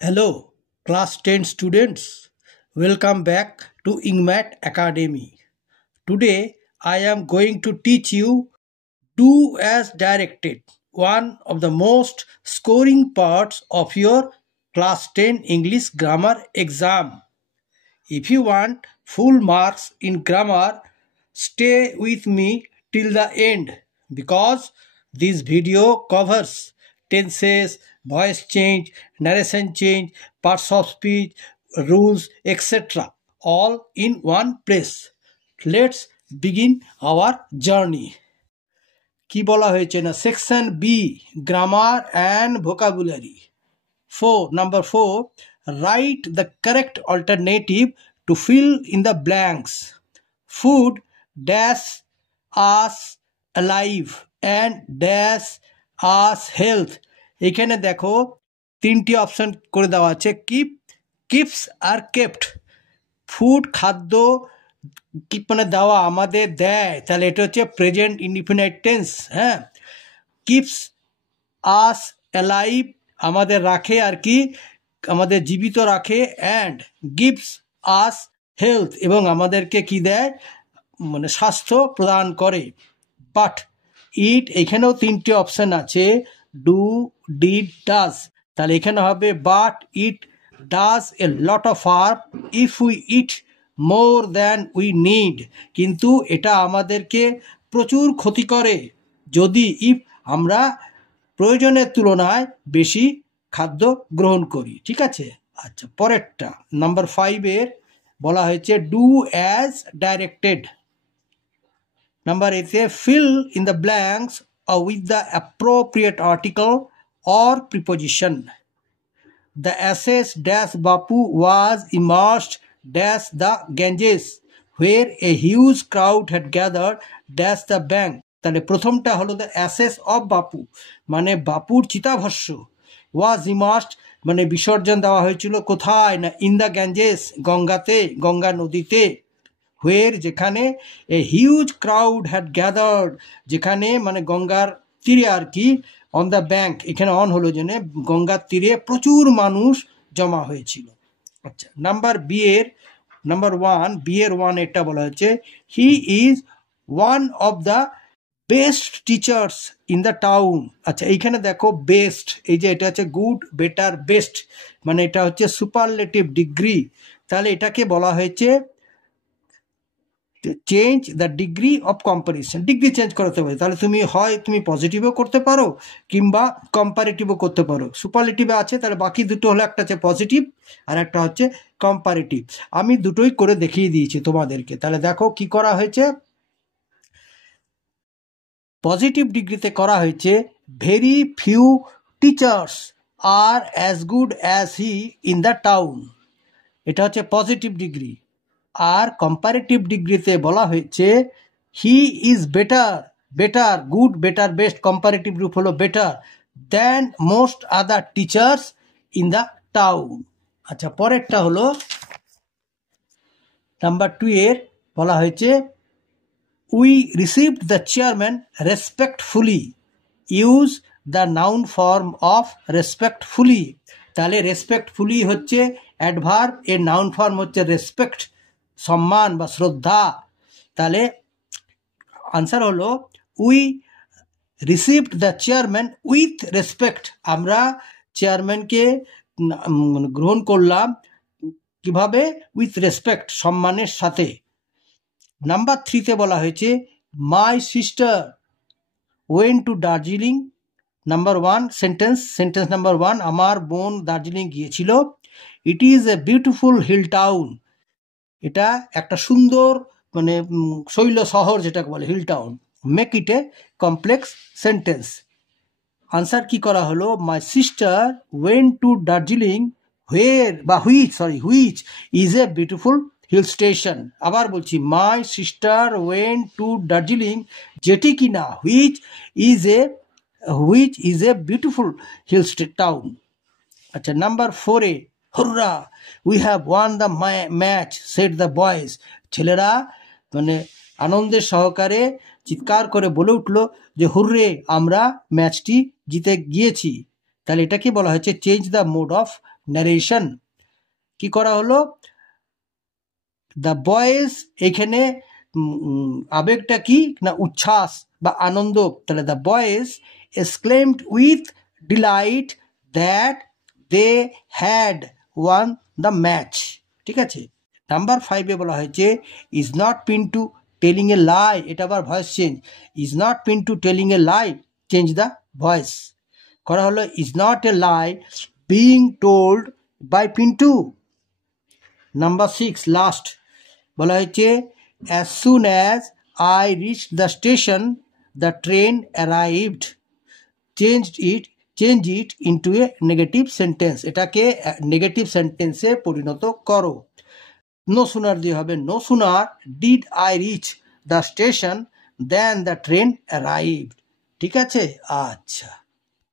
Hello, class 10 students. Welcome back to Ingmat Academy. Today, I am going to teach you Do as Directed, one of the most scoring parts of your class 10 English grammar exam. If you want full marks in grammar, stay with me till the end because this video covers tenses, voice change, narration change, parts of speech, rules, etc. all in one place. Let's begin our journey. কি বলা হয়েছে না section B grammar and vocabulary Number 4, write the correct alternative to fill in the blanks. Food dash us alive and dash us health. এখানে দেখো তিনটি option করে দেওয়া আছে কিপস আর কেপ্ট। ফুড খাদ্য কি মানে দেওয়া আমাদের দেয়, তাহলে এটা হচ্ছে প্রেজেন্ট ইনডিফিনাইট টেন্স। হ্যাঁ, কিপস আস অ্যালাইভ আমাদের রাখে আর কি, আমাদের জীবিত রাখে, অ্যান্ড গিভস আস হেলথ এবং আমাদেরকে কি দেয় মানে স্বাস্থ্য প্রদান করে। বাট ইট এখানেও তিনটে অপশন আছে, ডু ডিড ডাজ, তাহলে এখানে হবে but it does a lot of harm if we eat more than we need, কিন্তু এটা আমাদেরকে প্রচুর ক্ষতি করে যদি আমরা প্রয়োজনের তুলনায় বেশি খাদ্য গ্রহণ করি। ঠিক আছে, আচ্ছা পরেরটা নাম্বার 5 বলা হয়েছে do as directed. Number 8 fill in the blanks with the appropriate article or preposition. The ashes dash Bapu was immersed dash the Ganges where a huge crowd had gathered dash the bank. তাহলে প্রথমটা হলো the assess of বাপু মানে বাপুর চিতাভস্য, ওয়াজ immersed মানে বিসর্জন দেওয়া হয়েছিল কোথায় না ইন দ্য গ্যাঞ্জেস গঙ্গাতে, গঙ্গা নদীতে, হোয়ের যেখানে, এ হিউজ ক্রাউড হ্যাড গ্যাদার্ড যেখানে মানে গঙ্গার তীরে আর কি, অন দ্য ব্যাঙ্ক এখানে অন হলো জেনে গঙ্গার তীরে প্রচুর মানুষ জমা হয়েছিল। আচ্ছা নাম্বার 1 এটা বলা হচ্ছে he is one of the best teachers in the town. আচ্ছা এইখানে দেখো বেস্ট, এই যে এটা হচ্ছে গুড বেটার বেস্ট মানে এটা হচ্ছে সুপারলেটিভ ডিগ্রি, তাহলে এটাকে বলা হয়েছে change the degree of comparison, degree change করতে পারে, তাহলে তুমি পজিটিভও করতে পারো কিংবা কম্পারেটিভও করতে পারো। সুপারলেটিভে আছে তাহলে বাকি দুটো হলো একটা হচ্ছে পজিটিভ আর একটা হচ্ছে কম্পারেটিভ। আমি দুটোই করে দেখিয়ে দিয়েছি তোমাদেরকে, তাহলে দেখো কি করা হয়েছে। পজিটিভ ডিগ্রিতে করা হয়েছে very few teachers are as good as he in the town, এটা হচ্ছে পজিটিভ ডিগ্রি। আর কম্পারেটিভ ডিগ্রিতে বলা হয়েছে he is better good better best, comparative রূপ হলো better than most other teachers in the town. আচ্ছা পরেরটা হলো নাম্বার 2 বলা হয়েছে we received the chairman respectfully, use the noun form of respectfully. তাহলে রেসপেক্টফুলি হচ্ছে অ্যাডভার্ব, এর নাউন ফর্ম হচ্ছে রেসপেক্ট, সম্মান বা শ্রদ্ধা। তাহলে আনসার হলো we received the chairman with respect, আমরা চেয়ারম্যানকে গ্রহণ করলাম কিভাবে, উইথ রেসপেক্ট সম্মানের সাথে। নাম্বার 3 বলা হয়েছে my sister went to Darjeeling. Number 1 sentence number 1 আমার বোন দার্জিলিং গিয়েছিল। It is a beautiful hill town, এটা একটা সুন্দর মানে শৈল শহর যেটাকে বলে hill town. Make it a complex sentence. Answer কি করা হলো my sister went to Darjeeling which is a beautiful hill station. আবার বলছি my sister went to Darjeeling যেটি কিনা which is a beautiful hill town. আচ্ছা number 4 হুররা we have one the match said the boys, ছেলেরা মানে আনন্দের সহকারে চিৎকার করে বলে উঠলো যে হুররে আমরা ম্যাচটি জিতে গিয়েছি। তাহলে এটাকে বলা হয়েছে change the mode of narration কি করা হলো দ্য বয়েজ এখানে আবেগটা কি না উচ্ছ্বাস বা আনন্দ তাহলে the boys exclaimed with delight that they had won the match ঠিক আছে নাম্বার 5 বলা হয়েছে is not Pintu telling a lie এটা আবার voice change is not Pintu telling a lie change the voice করা হলো is not a lie being told by Pintu number 6 last বলা হয়েছে as soon as I reached the station the train arrived change it into a negative sentence এটাকে negative সেন্টেন্সে পরিণত করো no sooner দিয়ে হবে no sooner did I reach the station then the train arrived ঠিক আছে আচ্ছা